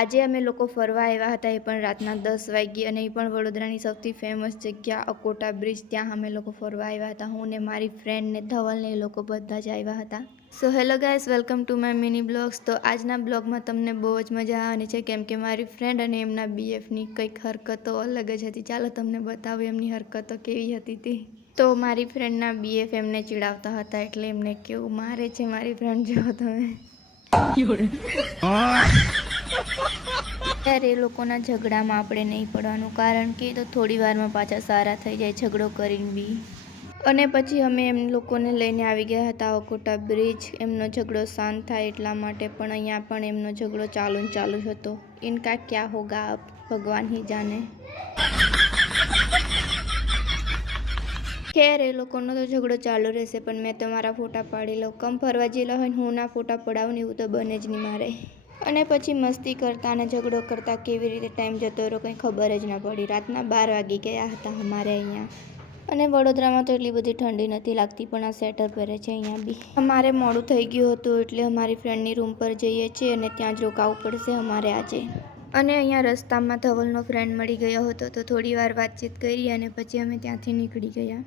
આજે અમે લોકો ફરવા આવ્યા હતા, એ પણ રાતના 10 વાગ્યે, અને એ પણ વડોદરાની સૌથી ફેમસ જગ્યા અકોટા બ્રિજ, ત્યાં અમે લોકો ફરવા આવ્યા હતા. હું ને મારી ફ્રેન્ડ ને ધવલ ને એ લોકો બધા જ આવ્યા હતા. So hello guys, welcome to my mini blogs. તો આજના બ્લોગમાં તમને બહુ જ મજા આવવાની છે, કેમ કે મારી ફ્રેન્ડ અને એમના બીએફની કંઈક હરકતો અલગ જ હતી. ચાલો તમને બતાવું એમની હરકતો કેવી હતી તે. તો મારી ફ્રેન્ડના બીએફ એમને ચીડાવતા હતા, એટલે એમને કેવું મારે છે મારી ફ્રેન્ડ, જો તમે. ત્યારે એ લોકોના ઝઘડામાં આપણે નહીં પડવાનું, કારણ કે તો થોડી વારમાં પાછા સારા થઈ જાય ઝઘડો કરીને બી. અને પછી અમે એમ લોકોને લઈને આવી ગયા હતા અકોટા બ્રિજ, એમનો ઝઘડો શાંત થાય એટલા માટે. પણ અહીંયા પણ એમનો ઝઘડો ચાલુ જ હતો. ઇનકા ક્યાં હોગા અબ ભગવાન હી જાને. ખેર એ લોકોનો તો ઝઘડો ચાલુ રહેશે, પણ મેં તો મારા ફોટા પાડી લઉં. કમ ફરવા જેલા હોય ને હું ના ફોટા પડાવું ને એવું તો બને જ નહીં મારે. અને પછી મસ્તી કરતા અને ઝઘડો કરતા કેવી રીતે ટાઈમ જતો રહ્યો કંઈ ખબર જ ના પડી. રાતના 12 વાગી ગયા હતા અમારે અહીંયા. અને વડોદરામાં તો એટલી બધી ઠંડી નથી લાગતી, પણ આ સ્વેટર પહેરે છે અહીંયા બી. અમારે મોડું થઈ ગયું હતું, એટલે અમારી ફ્રેન્ડની રૂમ પર જઈએ છીએ અને ત્યાં જ રોકાવું પડશે અમારે આજે. અને અહીંયા રસ્તામાં ધવલનો ફ્રેન્ડ મળી ગયો હતો, તો થોડી વાર વાતચીત કરી અને પછી અમે ત્યાંથી નીકળી ગયા.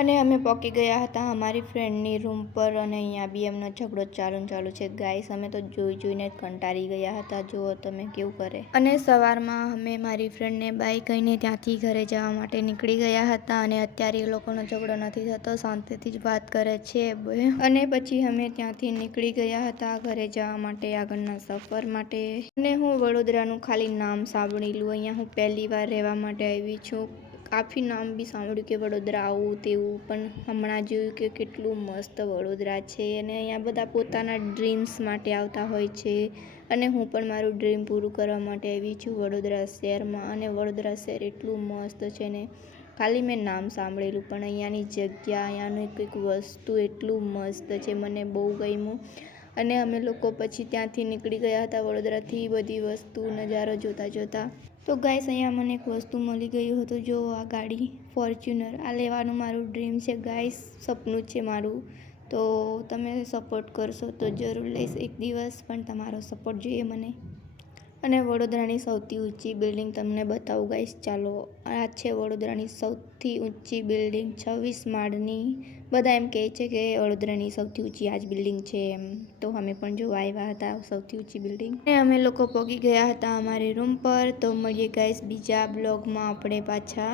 અને અમે પહોંચી ગયા હતા અમારી ફ્રેન્ડની રૂમ પર, અને અહીંયા બી એમનો ઝઘડો ચાલુ છે ગાઈસ. અમે તો જોઈને જ કંટાળી ગયા હતા, જુઓ તમે કેવું કરે. અને સવારમાં અમે મારી ફ્રેન્ડને બાય કહીને ત્યાંથી ઘરે જવા માટે નીકળી ગયા હતા. અને અત્યારે એ લોકોનો ઝઘડો નથી થતો, શાંતિથી જ વાત કરે છે. અને પછી અમે ત્યાંથી નીકળી ગયા હતા ઘરે જવા માટે, આગળના સફર માટે. અને હું વડોદરાનું ખાલી નામ સાંભળેલું, અહીંયા હું પહેલી વાર રહેવા માટે આવી છું. કાફી નામ બી સાંભળ્યું કે વડોદરા આવું તેવું, પણ હમણાં જોયું કે કેટલું મસ્ત વડોદરા છે. અને અહીંયા બધા પોતાના ડ્રીમ્સ માટે આવતા હોય છે, અને હું પણ મારું ડ્રીમ પૂરું કરવા માટે આવી છું વડોદરા શહેરમાં. અને વડોદરા શહેર એટલું મસ્ત છે ને, ખાલી મેં નામ સાંભળેલું, પણ અહીંયાની જગ્યા, અહીંયાની કંઈક વસ્તુ એટલું મસ્ત છે, મને બહુ ગમ્યું. અને અમે લોકો પછી ત્યાંથી નીકળી ગયા હતા વડોદરાથી, બધી વસ્તુ નજારો જોતા. તો ગાઈસ, અહીંયા મને એક વસ્તુ મળી ગયું હતું, જો આ ગાડી ફોર્ચ્યુનર, આ લેવાનું મારું ડ્રીમ છે ગાઈસ, સપનું છે મારું. તો તમે સપોર્ટ કરશો તો જરૂર લઈશ એક દિવસ, પણ તમારો સપોર્ટ જોઈએ મને. અને વડોદરાની સૌથી ઊંચી બિલ્ડિંગ તમને બતાવું ગાઈસ, ચાલો. આ છે વડોદરાની સૌથી ઊંચી બિલ્ડિંગ, 26 માળની. બધા એમ કહે છે કે વડોદરાની સૌથી ઊંચી આ જ બિલ્ડિંગ છે એમ. તો અમે પણ જોવા આવ્યા હતા સૌથી ઊંચી બિલ્ડિંગ. અને અમે લોકો પહોંચી ગયા હતા અમારી રૂમ પર. તો મળીએ ગાઈસ બીજા બ્લોગમાં આપણે પાછા.